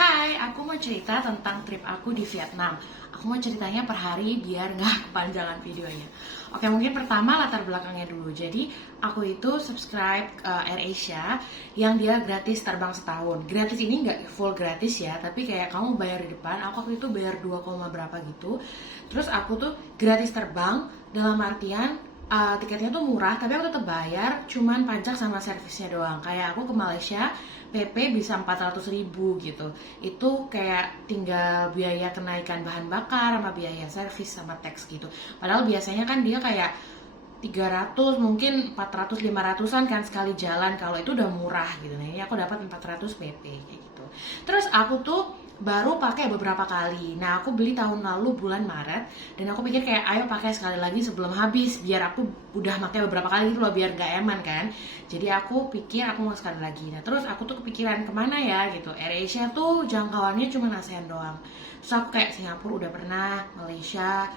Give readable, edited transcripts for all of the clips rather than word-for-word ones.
Hai, aku mau cerita tentang trip aku di Vietnam. Aku mau ceritanya per hari biar nggak kepanjangan videonya. Oke, mungkin pertama latar belakangnya dulu. Jadi, aku itu subscribe AirAsia yang dia gratis terbang setahun. Gratis ini nggak full gratis ya, tapi kayak kamu bayar di depan. Aku waktu itu bayar 2, berapa gitu. Terus aku tuh gratis terbang dalam artian tiketnya tuh murah, tapi aku tetap bayar cuman pajak sama servisnya doang. Kayak aku ke Malaysia PP bisa 400.000 gitu. Itu kayak tinggal biaya kenaikan bahan bakar sama biaya servis sama teks gitu. Padahal biasanya kan dia kayak 300 mungkin 400 500-an kan sekali jalan, kalau itu udah murah gitu. Nah, ini aku dapat 400 PP kayak gitu. Terus aku tuh baru pakai beberapa kali. Nah, aku beli tahun lalu bulan Maret dan aku pikir kayak ayo pakai sekali lagi sebelum habis biar aku udah pakai beberapa kali gitu loh, biar gak eman kan. Jadi aku pikir aku mau sekali lagi. Nah, terus aku tuh kepikiran kemana ya gitu. AirAsia tuh jangkauannya cuma ASEAN doang. Terus aku kayak Singapura udah pernah, Malaysia,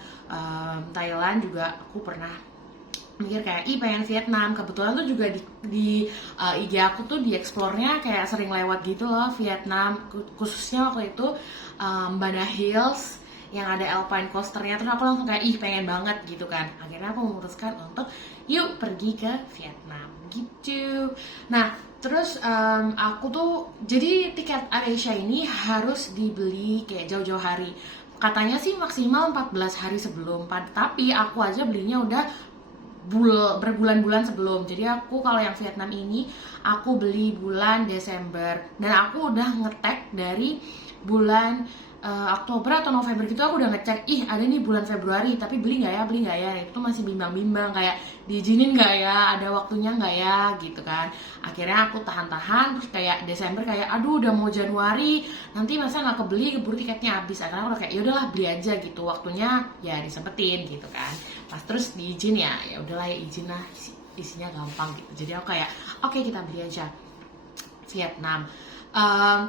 Thailand juga aku pernah. Mikir kayak pengen Vietnam. Kebetulan tuh juga di IG aku tuh di explore-nya kayak sering lewat gitu loh Vietnam, khususnya waktu itu Bana Hills yang ada alpine coasternya. Terus aku langsung kayak pengen banget gitu kan. Akhirnya aku memutuskan untuk yuk pergi ke Vietnam gitu. Nah, terus aku tuh jadi tiket AirAsia ini harus dibeli kayak jauh-jauh hari. Katanya sih maksimal 14 hari sebelum, tapi aku aja belinya udah berbulan-bulan sebelum. Jadi aku kalau yang Vietnam ini aku beli bulan Desember dan aku udah ngetek dari bulan Oktober atau November gitu. Aku udah ngecek ada nih bulan Februari, tapi beli nggak ya, itu masih bimbang-bimbang kayak diizinin nggak ya, ada waktunya nggak ya gitu kan. Akhirnya aku tahan-tahan, terus kayak Desember kayak aduh udah mau Januari, nanti masa nggak keburu tiketnya habis. Akhirnya aku udah kayak yaudahlah beli aja gitu, waktunya ya disempetin gitu kan. Pas terus diizin ya udahlah ya izin lah, isinya gampang gitu. Jadi aku kayak oke, kita beli aja Vietnam.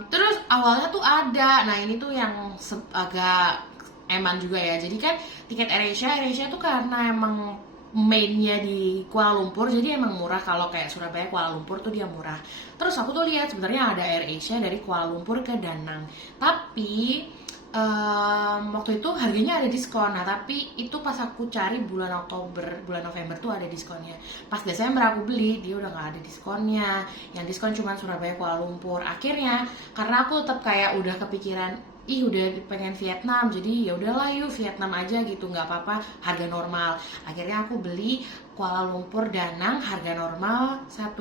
Terus awalnya tuh ada, nah ini tuh yang agak eman juga ya. Jadi kan tiket AirAsia tuh karena emang mainnya di Kuala Lumpur, jadi emang murah. Kalau kayak Surabaya Kuala Lumpur tuh dia murah. Terus aku tuh lihat sebenarnya ada AirAsia dari Kuala Lumpur ke Danang, tapi waktu itu harganya ada diskon. Nah, tapi itu pas aku cari bulan November tuh ada diskonnya. Pas Desember aku beli, dia udah nggak ada diskonnya. Yang diskon cuma Surabaya Kuala Lumpur. Akhirnya karena aku tetap kayak udah kepikiran udah pengen Vietnam, jadi ya udahlah yuk Vietnam aja gitu, nggak apa-apa, harga normal. Akhirnya aku beli Kuala Lumpur Danang, harga normal 1,2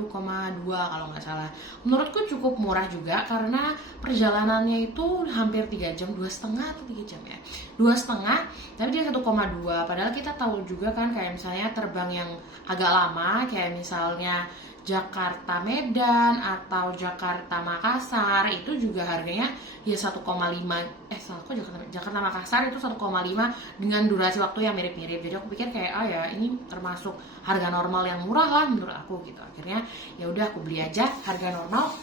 kalau nggak salah. Menurutku cukup murah juga karena perjalanannya itu hampir 3 jam, 2,5 atau 3 jam ya, 2,5, tapi dia 1,2. Padahal kita tahu juga kan kayak misalnya terbang yang agak lama kayak misalnya Jakarta Medan atau Jakarta Makassar itu juga harganya ya 1,5. Salah kok, Jakarta Makassar itu 1,5 dengan durasi waktu yang mirip-mirip. Jadi aku pikir kayak ya ini termasuk harga normal yang murah lah menurut aku gitu. Akhirnya ya udah aku beli aja harga normal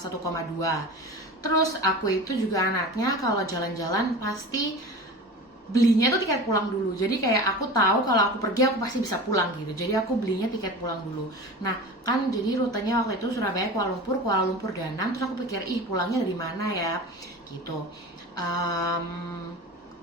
1,2. Terus aku itu juga anaknya kalau jalan-jalan pasti belinya tuh tiket pulang dulu. Jadi kayak aku tahu kalau aku pergi aku pasti bisa pulang gitu. Jadi aku belinya tiket pulang dulu. Nah, kan jadi rutenya waktu itu Surabaya Kuala Lumpur Danang. Terus aku pikir pulangnya dari mana ya gitu.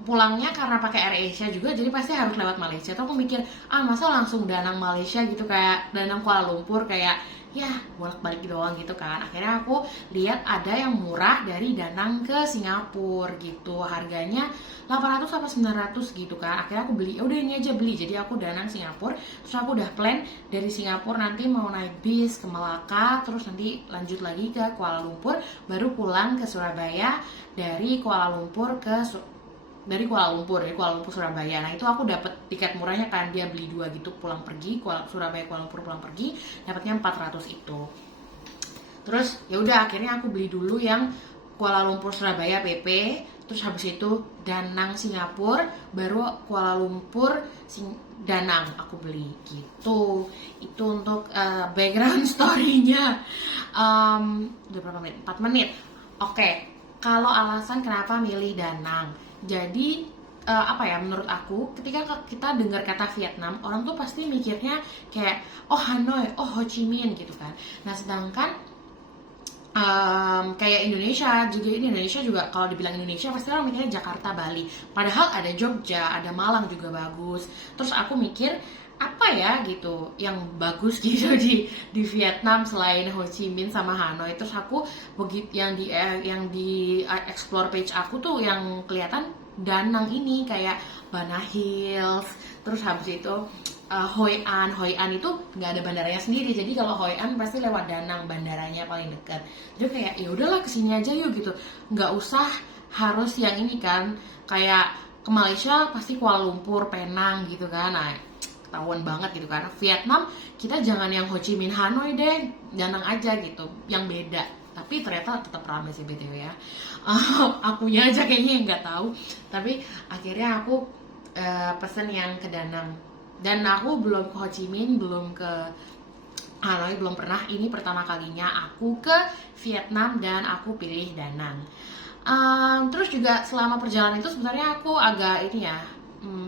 Pulangnya karena pakai AirAsia juga, jadi pasti harus lewat Malaysia. Terus aku mikir masa langsung Danang Malaysia gitu, kayak Danang Kuala Lumpur, kayak ya bolak-balik doang gitu kan. Akhirnya aku lihat ada yang murah dari Danang ke Singapura gitu, harganya 800 sampai 900 gitu kan. Akhirnya aku beli, udah ini aja beli. Jadi aku Danang Singapura, terus aku udah plan dari Singapura nanti mau naik bis ke Melaka, terus nanti lanjut lagi ke Kuala Lumpur, baru pulang ke Surabaya dari Kuala Lumpur Surabaya. Nah, itu aku dapat tiket murahnya kan, dia beli 2 gitu pulang pergi, Surabaya Kuala Lumpur pulang pergi, dapatnya 400 itu. Terus ya udah akhirnya aku beli dulu yang Kuala Lumpur Surabaya PP, terus habis itu Danang Singapura, baru Kuala Lumpur Danang aku beli gitu. Itu untuk background story-nya. Udah berapa menit? 4 menit. Oke, kalau alasan kenapa milih Danang, jadi menurut aku ketika kita dengar kata Vietnam, orang tuh pasti mikirnya kayak Hanoi, Ho Chi Minh gitu kan. Nah, sedangkan kayak Indonesia juga, ini Indonesia juga kalau dibilang Indonesia pasti orang mikirnya Jakarta, Bali, padahal ada Jogja, ada Malang juga bagus. Terus aku mikir apa ya gitu yang bagus gitu di Vietnam selain Ho Chi Minh sama Hanoi. Terus aku begitu yang di explore page aku tuh yang kelihatan Da Nang ini kayak Bana Hills, terus habis itu Hoi An itu nggak ada bandaranya sendiri, jadi kalau Hoi An pasti lewat Da Nang, bandaranya paling dekat. Jadi kayak ya udahlah kesini aja yuk gitu, nggak usah harus yang ini kan, kayak ke Malaysia pasti Kuala Lumpur, Penang gitu kan. Nah, ketahuan banget gitu kan. Vietnam kita jangan yang Ho Chi Minh Hanoi deh, Da Nang aja gitu, yang beda. Tapi ternyata tetap ramai sih BTW ya. Akunya aja kayaknya yang nggak tahu. Tapi akhirnya aku pesen yang ke Da Nang. Dan aku belum ke Ho Chi Minh, belum ke Hanoi, belum pernah. Ini pertama kalinya aku ke Vietnam dan aku pilih Da Nang. Terus juga selama perjalanan itu sebenarnya aku agak ini ya,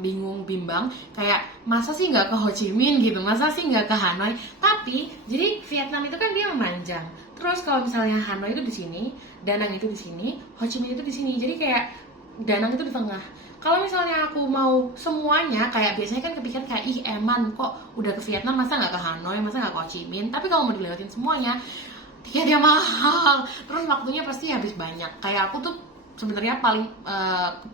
bingung bimbang, kayak masa sih nggak ke Ho Chi Minh gitu, masa sih nggak ke Hanoi. Tapi jadi Vietnam itu kan dia memanjang, terus kalau misalnya Hanoi itu di sini, Da Nang itu di sini, Ho Chi Minh itu di sini, jadi kayak Da Nang itu di tengah. Kalau misalnya aku mau semuanya, kayak biasanya kan kepikiran kayak ih eman kok udah ke Vietnam masa nggak ke Hanoi, masa nggak ke Ho Chi Minh. Tapi kalau mau dilewatin semuanya tiketnya mahal, terus waktunya pasti habis banyak. Kayak aku tuh sebenarnya paling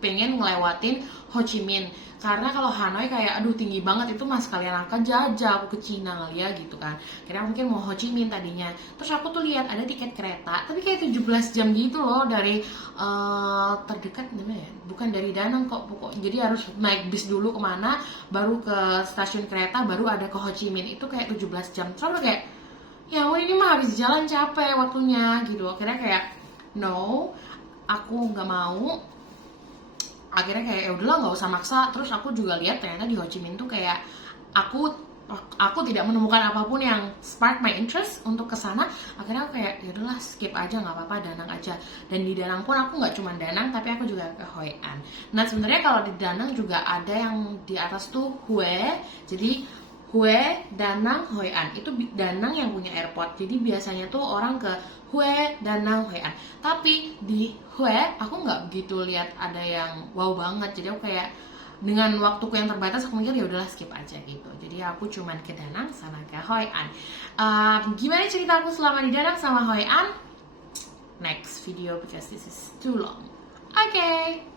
pengen ngelewatin Ho Chi Minh, karena kalau Hanoi kayak aduh tinggi banget, itu mas kalian akan jajah aku ke Cina kali ya gitu kan. Kira mungkin mau Ho Chi Minh tadinya. Terus aku tuh lihat ada tiket kereta tapi kayak 17 jam gitu loh dari terdekat mana ya, bukan dari Da Nang kok pokok, jadi harus naik bis dulu kemana baru ke stasiun kereta baru ada ke Ho Chi Minh. Itu kayak 17 jam. Terus aku kayak ya ampun ini mah habis jalan capek waktunya gitu. Akhirnya kayak no, aku nggak mau. Akhirnya kayak ya udahlah nggak usah maksa. Terus aku juga lihat ternyata di Ho Chi Minh tuh kayak aku tidak menemukan apapun yang spark my interest untuk kesana. Akhirnya aku kayak ya udahlah skip aja, nggak apa-apa, Da Nang aja. Dan di Da Nang pun aku nggak cuma Da Nang tapi aku juga ke Hoi An. Nah sebenarnya kalau di Da Nang juga ada yang di atas tuh Hue, jadi Hue, Da Nang, Hoi An. Itu Da Nang yang punya airport. Jadi biasanya tuh orang ke Hue, Da Nang, Hoi An. Tapi di Hue aku nggak begitu lihat ada yang wow banget. Jadi aku kayak dengan waktuku yang terbatas aku mikir ya udahlah skip aja gitu. Jadi aku cuman ke Da Nang sama ke Hoi An. Gimana cerita aku selama di Da Nang sama Hoi An? Next video because this is too long. Okay.